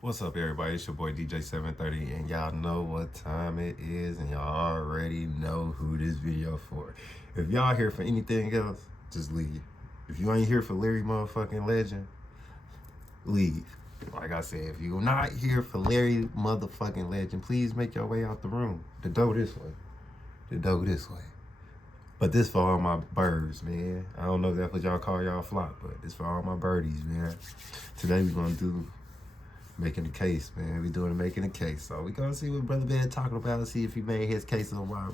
What's up, everybody? It's your boy DJ730, and y'all know what time it is, and y'all already know who this video for. If y'all here for anything else, just leave. If you ain't here for Larry motherfucking Legend, leave. Like I said, if you're not here for Larry motherfucking Legend, please make your way out the room. The door this way. The door this way. But this for all my birds, man. I don't know if that's what y'all call y'all flock, but this for all my birdies, man. Today we gonna do making the case, man. We doing making the case. So we gonna see what Brother Ben talking about and see if he made his case on why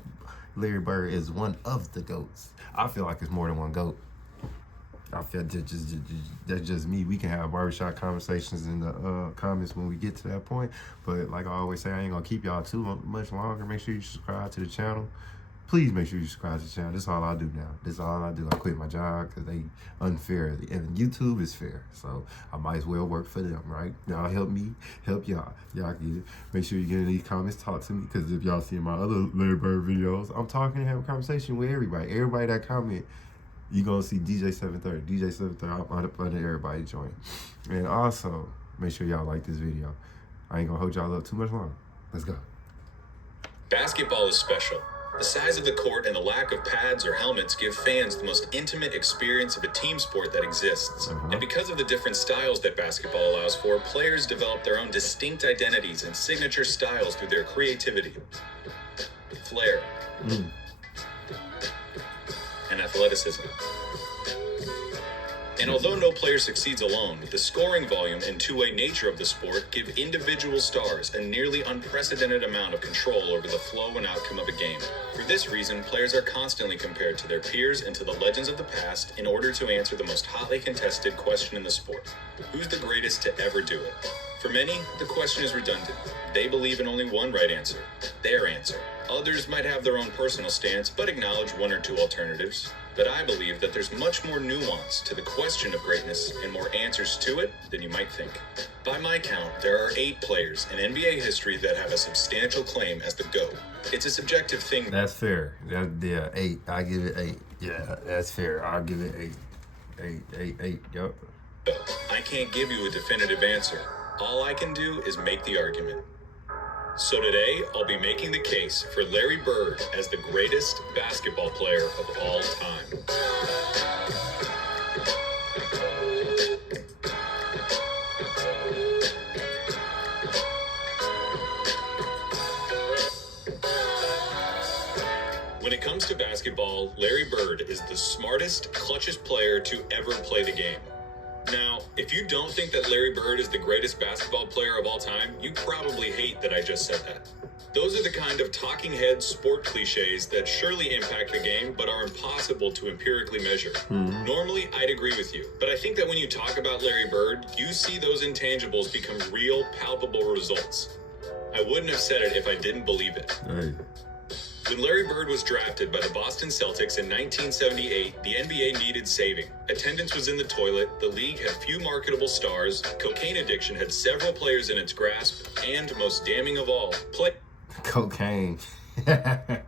Larry Bird is one of the GOATs. I feel like it's more than one GOAT. I feel that's just me. We can have barbershop conversations in the comments when we get to that point. But like I always say, I ain't gonna keep y'all too much longer. Make sure you subscribe to the channel. Please make sure you subscribe to the channel. That's all I do now. That's all I do. I quit my job because they unfair. And YouTube is fair. So I might as well work for them, right? Y'all help me, help y'all. Y'all get it. Make sure you get in these comments, talk to me. Because if y'all see my other Larry Bird videos, I'm talking and having a conversation with everybody. Everybody that comment, you going to see DJ730. DJ730, I'm under everybody join. And also, make sure y'all like this video. I ain't going to hold y'all up too much longer. Let's go. Basketball is special. The size of the court and the lack of pads or helmets give fans the most intimate experience of a team sport that exists. And because of the different styles that basketball allows for, players develop their own distinct identities and signature styles through their creativity, flair, and athleticism. And although no player succeeds alone, the scoring volume and two-way nature of the sport give individual stars a nearly unprecedented amount of control over the flow and outcome of a game. For this reason, players are constantly compared to their peers and to the legends of the past in order to answer the most hotly contested question in the sport: who's the greatest to ever do it? For many, the question is redundant. They believe in only one right answer, their answer. Others might have their own personal stance, but acknowledge one or two alternatives. But I believe that there's much more nuance to the question of greatness and more answers to it than you might think. By my count, there are 8 players in NBA history that have a substantial claim as the GOAT. It's a subjective thing. That's fair. Yeah, 8. I give it 8. Yeah, that's fair. I'll give it 8. 8. Yep. I can't give you a definitive answer. All I can do is make the argument. So today, I'll be making the case for Larry Bird as the greatest basketball player of all time. When it comes to basketball, Larry Bird is the smartest, clutchest player to ever play the game. Now, if you don't think that Larry Bird is the greatest basketball player of all time, you probably hate that I just said that. Those are the kind of talking head sport cliches that surely impact the game, but are impossible to empirically measure. Normally, I'd agree with you, but I think that when you talk about Larry Bird, you see those intangibles become real, palpable results. I wouldn't have said it if I didn't believe it. Hey. When Larry Bird was drafted by the Boston Celtics in 1978, the NBA needed saving. Attendance was in the toilet, the league had few marketable stars, cocaine addiction had several players in its grasp, and most damning of all, Cocaine. That's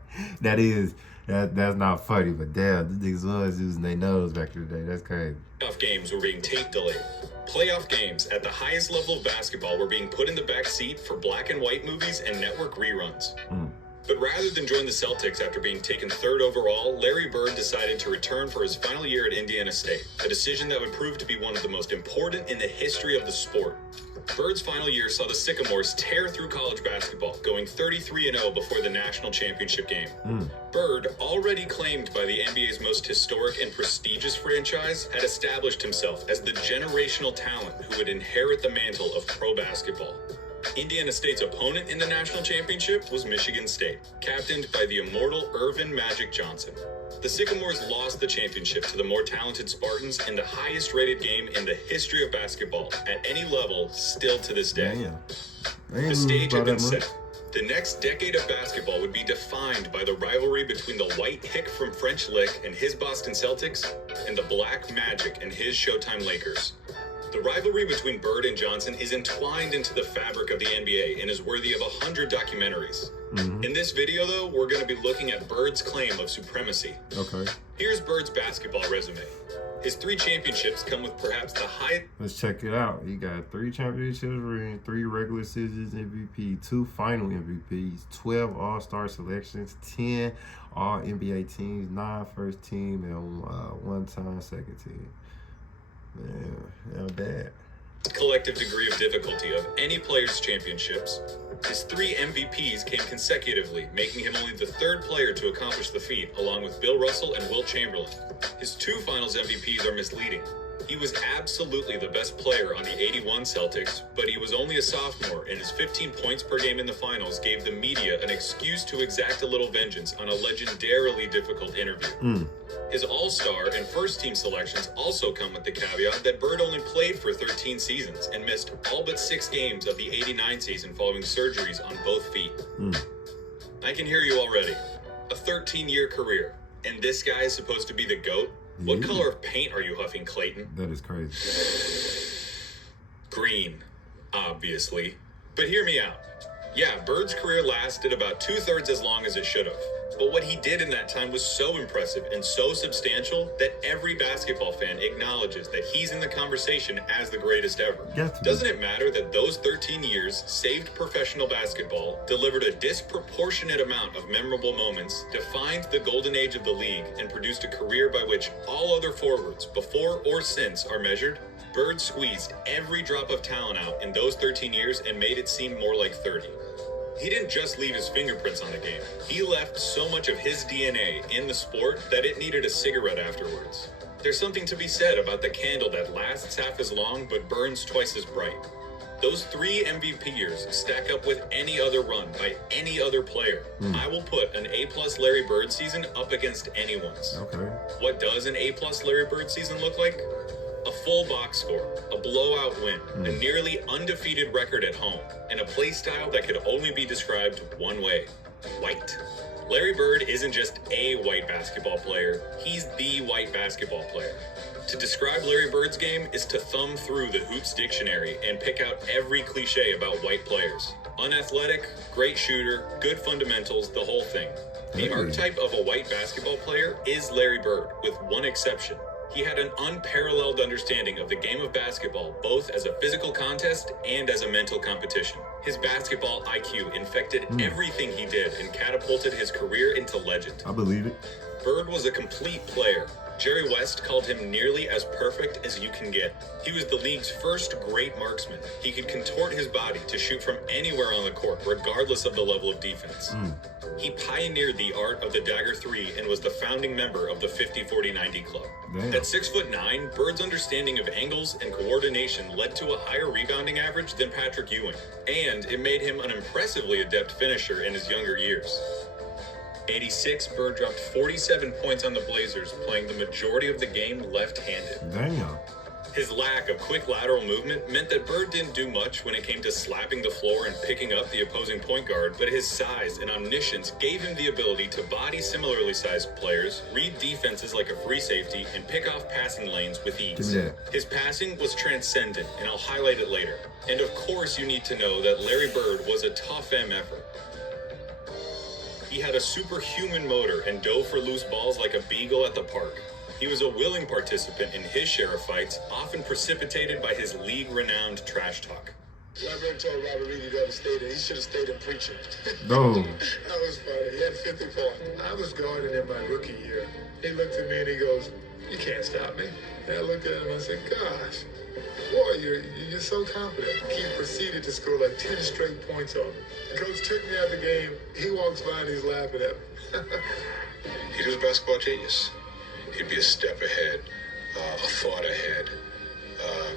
not funny, but damn, these niggas was using their nose back in the day. That's crazy. Playoff games were being tape delayed. Playoff games at the highest level of basketball were being put in the back seat for black and white movies and network reruns. But rather than join the Celtics after being taken 3rd overall, Larry Bird decided to return for his final year at Indiana State, a decision that would prove to be one of the most important in the history of the sport. Bird's final year saw the Sycamores tear through college basketball, going 33-0 before the national championship game. Bird, already claimed by the NBA's most historic and prestigious franchise, had established himself as the generational talent who would inherit the mantle of pro basketball. Indiana State's opponent in the national championship was Michigan State, captained by the immortal Earvin "Magic" Johnson. The Sycamores lost the championship to the more talented Spartans in the highest-rated game in the history of basketball at any level, still to this day. The stage had been set. The next decade of basketball would be defined by the rivalry between the white hick from French Lick and his Boston Celtics and the black Magic and his Showtime Lakers. The rivalry between Bird and Johnson is entwined into the fabric of the NBA and is worthy of 100 documentaries. In this video, though, we're going to be looking at Bird's claim of supremacy. Okay. Here's Bird's basketball resume. His 3 championships come with perhaps the highest. Let's check it out. He got 3 championships rings, 3 regular seasons MVP, 2 final MVPs, 12 All-Star selections, 10 All-NBA teams, 9 first team, and 1-time second team. Man, not bad. Collective degree of difficulty of any player's championships. His 3 MVPs came consecutively, making him only the 3rd player to accomplish the feat, along with Bill Russell and Wilt Chamberlain. His 2 finals MVPs are misleading. He was absolutely the best player on the '81 Celtics, but he was only a sophomore, and his 15 points per game in the finals gave the media an excuse to exact a little vengeance on a legendarily difficult interview. His All-Star and first-team selections also come with the caveat that Bird only played for 13 seasons and missed all but 6 games of the '89 season following surgeries on both feet. I can hear you already. A 13-year career, and this guy is supposed to be the GOAT? What color of paint are you huffing, Clayton? That is crazy. Green, obviously. But hear me out. Yeah, Bird's career lasted about 2/3 as long as it should have. But what he did in that time was so impressive and so substantial that every basketball fan acknowledges that he's in the conversation as the greatest ever. Doesn't it matter that those 13 years saved professional basketball, delivered a disproportionate amount of memorable moments, defined the golden age of the league, and produced a career by which all other forwards, before or since, are measured? Bird squeezed every drop of talent out in those 13 years and made it seem more like 30. He didn't just leave his fingerprints on the game. He left so much of his DNA in the sport that it needed a cigarette afterwards. There's something to be said about the candle that lasts half as long but burns twice as bright. Those 3 MVP years stack up with any other run by any other player. I will put an A+ Larry Bird season up against anyone's. Okay. What does an A+ Larry Bird season look like? A full box score, a blowout win, a nearly undefeated record at home, and a play style that could only be described one way: white. Larry Bird isn't just a white basketball player, he's the white basketball player. To describe Larry Bird's game is to thumb through the Hoops dictionary and pick out every cliche about white players. Unathletic, great shooter, good fundamentals, the whole thing. The archetype of a white basketball player is Larry Bird, with one exception. He had an unparalleled understanding of the game of basketball, both as a physical contest and as a mental competition. His basketball IQ infected everything he did and catapulted his career into legend. I believe it. Bird was a complete player. Jerry West called him nearly as perfect as you can get. He was the league's first great marksman. He could contort his body to shoot from anywhere on the court, regardless of the level of defense. He pioneered the art of the dagger 3 and was the founding member of the 50-40-90 club. At 6'9", Bird's understanding of angles and coordination led to a higher rebounding average than Patrick Ewing, and it made him an impressively adept finisher in his younger years. '86, Bird dropped 47 points on the Blazers, playing the majority of the game left-handed. Damn. His lack of quick lateral movement meant that Bird didn't do much when it came to slapping the floor and picking up the opposing point guard, but his size and omniscience gave him the ability to body similarly sized players, read defenses like a free safety, and pick off passing lanes with ease. His passing was transcendent, and I'll highlight it later. And of course you need to know that Larry Bird was a tough M effort. He had a superhuman motor and dove for loose balls like a beagle at the park. He was a willing participant in his share of fights, often precipitated by his league-renowned trash talk. Larry told Robert Reed to stay there. He should have stayed in preaching. No. That was funny. He had 54. I was guarding in my rookie year. He looked at me and he goes, "You can't stop me." And I looked at him and I said, "Gosh, boy, you're so confident." He proceeded to score like 10 straight points on me. The coach took me out the game. He walks by and he's laughing at me. He was a basketball genius. He'd be a step ahead, a thought ahead,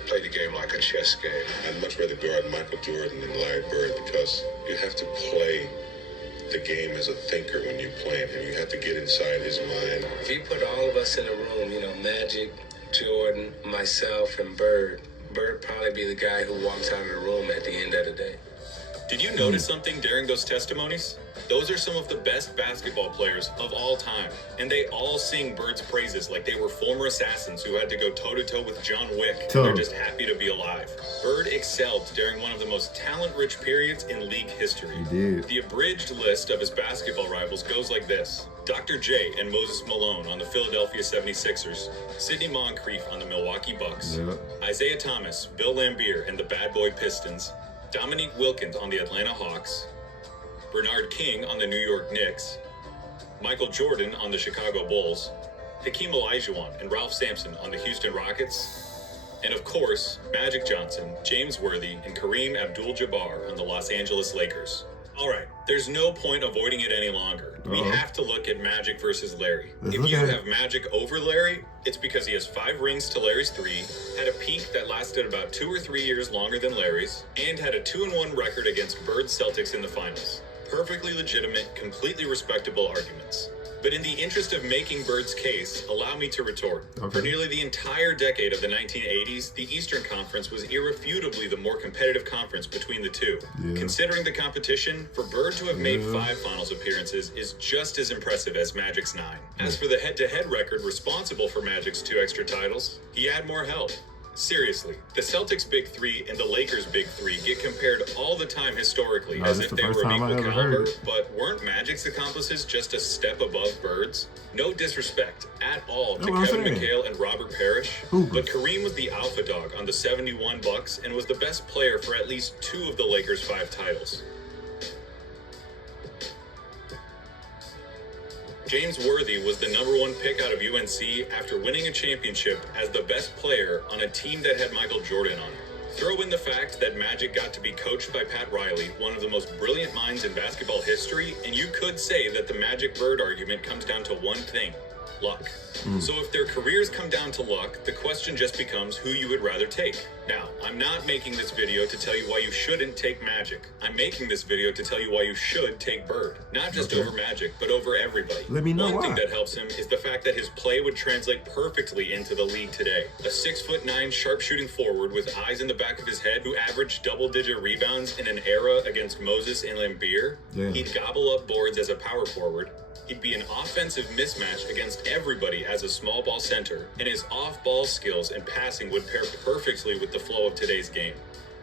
play the game like a chess game. I'd much rather guard Michael Jordan than Larry Bird because you have to play the game as a thinker when you're playing him. You have to get inside his mind. If you put all of us in a room, Magic, Jordan, myself, and Bird, Bird probably be the guy who walks out of the room at the end of the day. Did you notice something during those testimonies? Those are some of the best basketball players of all time, and they all sing Bird's praises like they were former assassins who had to go toe-to-toe with John Wick. They're just happy to be alive. Bird excelled during one of the most talent-rich periods in league history. He did. The abridged list of his basketball rivals goes like this. Dr. J and Moses Malone on the Philadelphia 76ers, Sidney Moncrief on the Milwaukee Bucks, Isaiah Thomas, Bill Laimbeer and the Bad Boy Pistons, Dominique Wilkins on the Atlanta Hawks, Bernard King on the New York Knicks, Michael Jordan on the Chicago Bulls, Hakeem Olajuwon and Ralph Sampson on the Houston Rockets, and of course, Magic Johnson, James Worthy, and Kareem Abdul-Jabbar on the Los Angeles Lakers. All right, there's no point avoiding it any longer. We have to look at Magic versus Larry. If you have Magic over Larry, it's because he has 5 rings to Larry's 3, had a peak that lasted about 2 or 3 years longer than Larry's, and had a 2-1 record against Bird's Celtics in the finals. Perfectly legitimate, completely respectable arguments. But in the interest of making Bird's case, allow me to retort. For nearly the entire decade of the 1980s, the Eastern Conference was irrefutably the more competitive conference between the two. Considering the competition, for Bird to have made 5 finals appearances is just as impressive as Magic's 9. As for the head-to-head record responsible for Magic's 2 extra titles, he had more help. Seriously, the Celtics' Big 3 and the Lakers' Big 3 get compared all the time historically as if they were of equal caliber, but weren't Magic's accomplices just a step above Bird's? No disrespect at all to Kevin McHale and Robert Parrish, but Kareem was the alpha dog on the 71 Bucks and was the best player for at least 2 of the Lakers' 5 titles. James Worthy was the #1 pick out of UNC after winning a championship as the best player on a team that had Michael Jordan on it. Throw in the fact that Magic got to be coached by Pat Riley, one of the most brilliant minds in basketball history, and you could say that the Magic-Bird argument comes down to one thing: luck. So if their careers come down to luck, the question just becomes who you would rather take. Now, I'm not making this video to tell you why you shouldn't take Magic. I'm making this video to tell you why you should take Bird. Not just over Magic, but over everybody. Let me know One thing that helps him is the fact that his play would translate perfectly into the league today. A 6'9" sharpshooting forward with eyes in the back of his head who averaged double-digit rebounds in an era against Moses and Laimbeer. He'd gobble up boards as a power forward. He'd be an offensive mismatch against everybody as a small ball center, and his off-ball skills and passing would pair perfectly with the flow of today's game.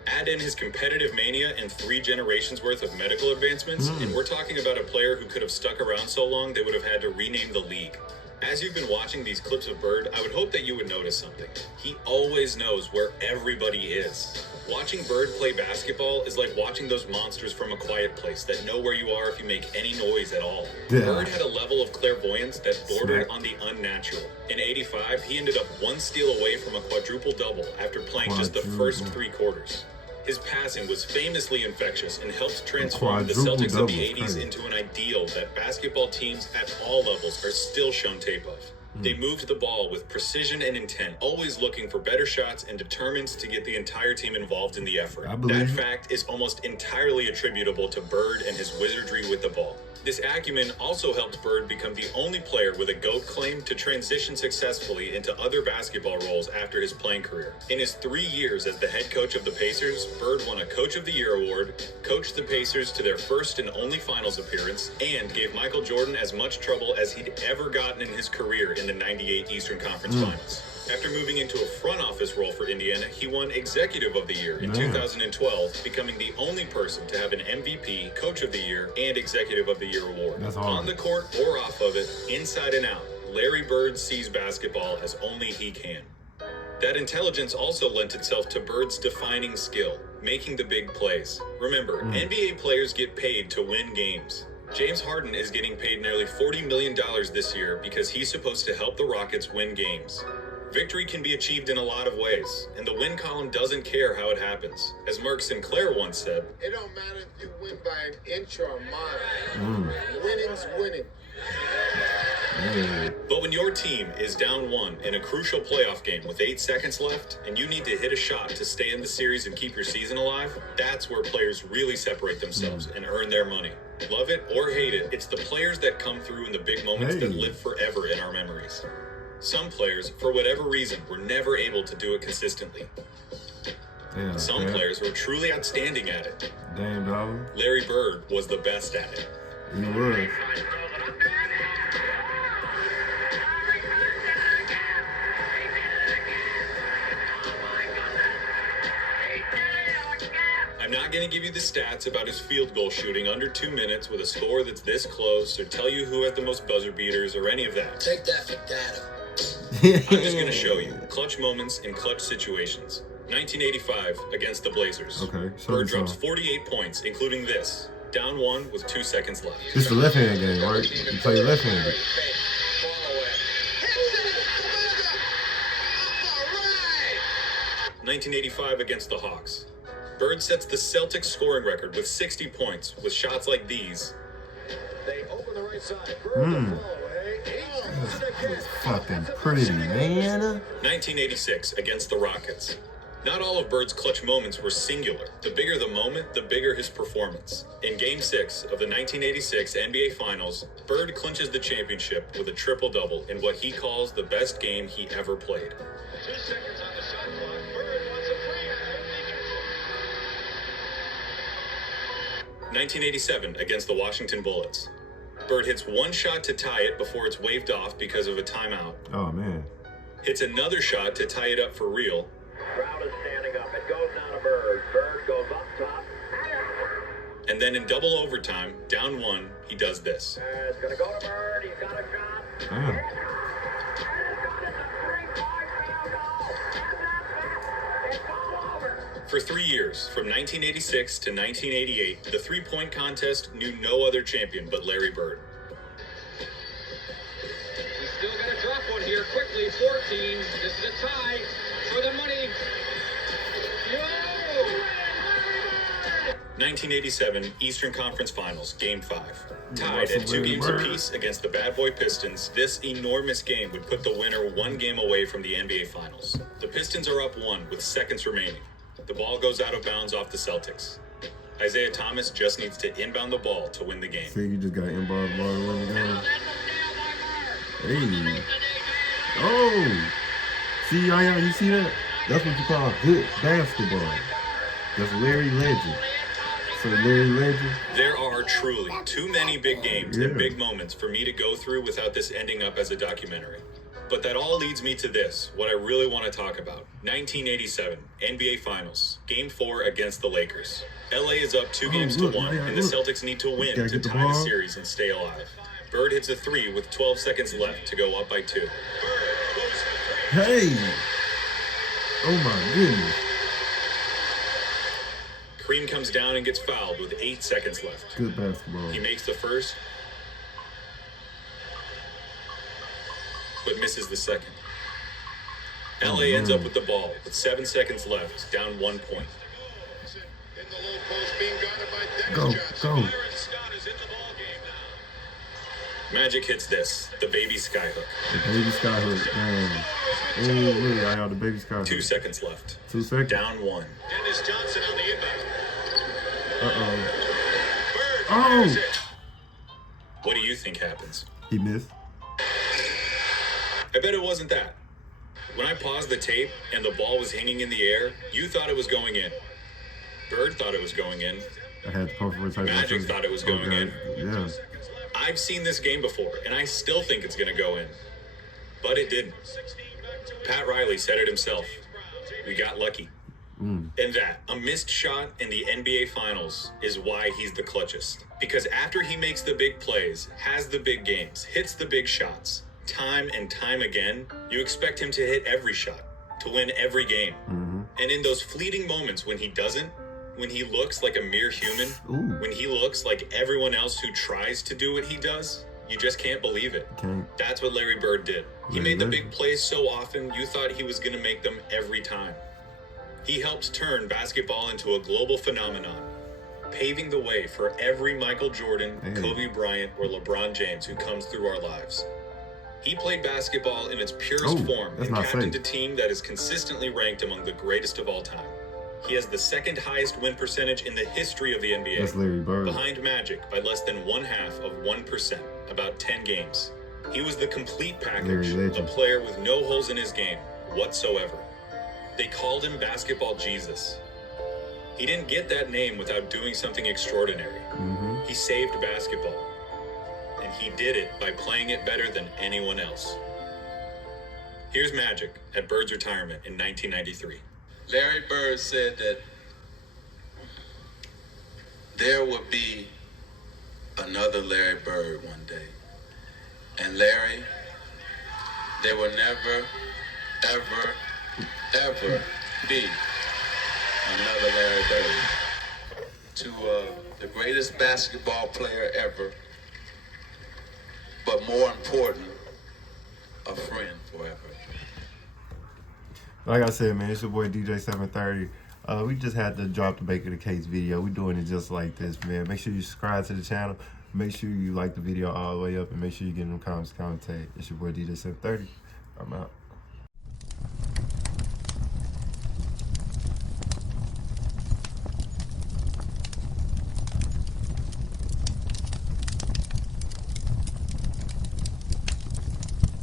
Add in his competitive mania and 3 generations worth of medical advancements, and we're talking about a player who could have stuck around so long they would have had to rename the league. As you've been watching these clips of Bird, I would hope that you would notice something. He always knows where everybody is. Watching Bird play basketball is like watching those monsters from A Quiet Place that know where you are if you make any noise at all. Bird had a level of clairvoyance that bordered on the unnatural. In '85, he ended up 1 steal away from a quadruple-double after playing just the first 3 quarters. His passing was famously infectious and helped transform the Celtics of the 80s into an ideal that basketball teams at all levels are still shown tape of. They moved the ball with precision and intent, always looking for better shots and determined to get the entire team involved in the effort. That fact is almost entirely attributable to Bird and his wizardry with the ball. This acumen also helped Bird become the only player with a GOAT claim to transition successfully into other basketball roles after his playing career. In his 3 years as the head coach of the Pacers, Bird won a Coach of the Year award, coached the Pacers to their first and only finals appearance, and gave Michael Jordan as much trouble as he'd ever gotten in his career in the '98 Eastern Conference Finals. After moving into a front office role for Indiana, he won Executive of the Year in 2012, becoming the only person to have an MVP, Coach of the Year, and Executive of the Year award. On the court or off of it, inside and out, Larry Bird sees basketball as only he can. That intelligence also lent itself to Bird's defining skill, making the big plays. Remember, NBA players get paid to win games. James Harden is getting paid nearly $40 million this year because he's supposed to help the Rockets win games. Victory can be achieved in a lot of ways, and the win column doesn't care how it happens. As Mark Sinclair once said, It don't matter if you win by an inch or a mile. Winning's winning. But when your team is down 1 in a crucial playoff game with 8 seconds left, and you need to hit a shot to stay in the series and keep your season alive, that's where players really separate themselves and earn their money. Love it or hate it, it's the players that come through in the big moments that live forever in our memories. Some players, for whatever reason, were never able to do it consistently. Yeah, Some yeah. players were truly outstanding at it. Damn, dog. Larry Bird was the best at it. He was. I'm not going to give you the stats about his field goal shooting under 2 minutes with a score that's this close, or tell you who had the most buzzer beaters, or any of that. Take that for data. I'm just going to show you clutch moments in clutch situations. 1985 against the Blazers. Okay, show Bird me some. drops 48 points, including this. Down 1 with 2 seconds left. This is the left hand game, right? You play left handed. 1985 against the Hawks. Bird sets the Celtics scoring record with 60 points with shots like these. They open the right side. Bird Fucking pretty, man. 1986 against the Rockets. Not all of Bird's clutch moments were singular. The bigger the moment, the bigger his performance. In Game 6 of the 1986 NBA Finals, Bird clinches the championship with a triple-double in what he calls the best game he ever played. 2 seconds on the shot clock. Bird wants a three. 1987 against the Washington Bullets. Bird hits one shot to tie it before it's waved off because of a timeout. Oh, man. Hits another shot to tie it up for real. Crowd is standing up. It goes down to Bird. Bird goes up top. And then in double overtime, down 1, he does this. It's going to go to Bird. He's got a shot. Damn. For 3 years, from 1986 to 1988, the three-point contest knew no other champion but Larry Bird. He's still got to drop one here quickly. 14. This is a tie for the money. Yo! 1987 Eastern Conference Finals, Game 5. Tied Russell at 2 Larry games Bird. apiece against the Bad Boy Pistons, this enormous game would put the winner 1 game away from the NBA Finals. The Pistons are up 1 with seconds remaining. The ball goes out of bounds off the Celtics. Isaiah Thomas just needs to inbound the ball to win the game. See, you just got inbound ball to win the game. Hey. Oh. See, you see that? That's what you call good basketball. That's Larry Legend. So Larry Legend. There are truly too many big games and Yeah. big moments for me to go through without this ending up as a documentary. But that all leads me to this, what I really want to talk about. 1987, NBA Finals, Game 4 against the Lakers. LA is up 2 games look, to 1, yeah, and the look. Celtics need to win Gotta to get the tie the ball. series and stay alive. Bird hits a 3 with 12 seconds left to go up by 2. Hey. Oh my goodness. Kareem comes down and gets fouled with 8 seconds left. Good basketball. He makes the first, but misses the second. LA ends up with the ball with 7 seconds left, down 1 point. In the low post, being guarded by Dennis Go, Johnson. go. Byron Scott is in the ball game now. Magic hits this, the baby skyhook. The baby sky hook. Damn. Oh, look, I got the baby sky hook. 2 seconds left, 2 seconds. down 1. Dennis Johnson on the inbound. Uh-oh. Bird Oh. fires it. What do you think happens? He missed. I bet it wasn't that. When I paused the tape and the ball was hanging in the air, you thought it was going in. Bird thought it was going in. I had to pump for a type Magic thought it was going in. Yeah. I've seen this game before, and I still think it's going to go in. But it didn't. Pat Riley said it himself. We got lucky. And that, a missed shot in the NBA Finals, is why he's the clutchest. Because after he makes the big plays, has the big games, hits the big shots, time and time again, you expect him to hit every shot, to win every game. And in those fleeting moments when he doesn't, when he looks like a mere human, Ooh. when he looks like everyone else who tries to do what he does, you just can't believe it. Can't. That's what Larry Bird did. He Larry made the Bird. big plays so often, you thought he was going to make them every time. He helped turn basketball into a global phenomenon, paving the way for every Michael Jordan, Hey. Kobe Bryant, or LeBron James who comes through our lives. He played basketball in its purest Oh, form that's and not captained safe. a team that is consistently ranked among the greatest of all time. He has the second highest win percentage in the history of the NBA. That's Larry Bird. Behind Magic by less than 1/2 of 1%, about 10 games. He was the complete package, Larry a Legend. player with no holes in his game whatsoever. They called him Basketball Jesus He didn't get that name without doing something extraordinary. He saved basketball. And he did it by playing it better than anyone else. Here's Magic at Bird's retirement in 1993. Larry Bird said that there would be another Larry Bird one day. And Larry, there will never, ever, ever be another Larry Bird. To the greatest basketball player ever, but more important, a friend forever. Like I said, man, it's your boy DJ 730. We just had to drop the Bake of the Case video. We're doing it just like this, man. Make sure you subscribe to the channel. Make sure you like the video all the way up, and make sure you get in the comments, commentate. It's your boy DJ 730. I'm out.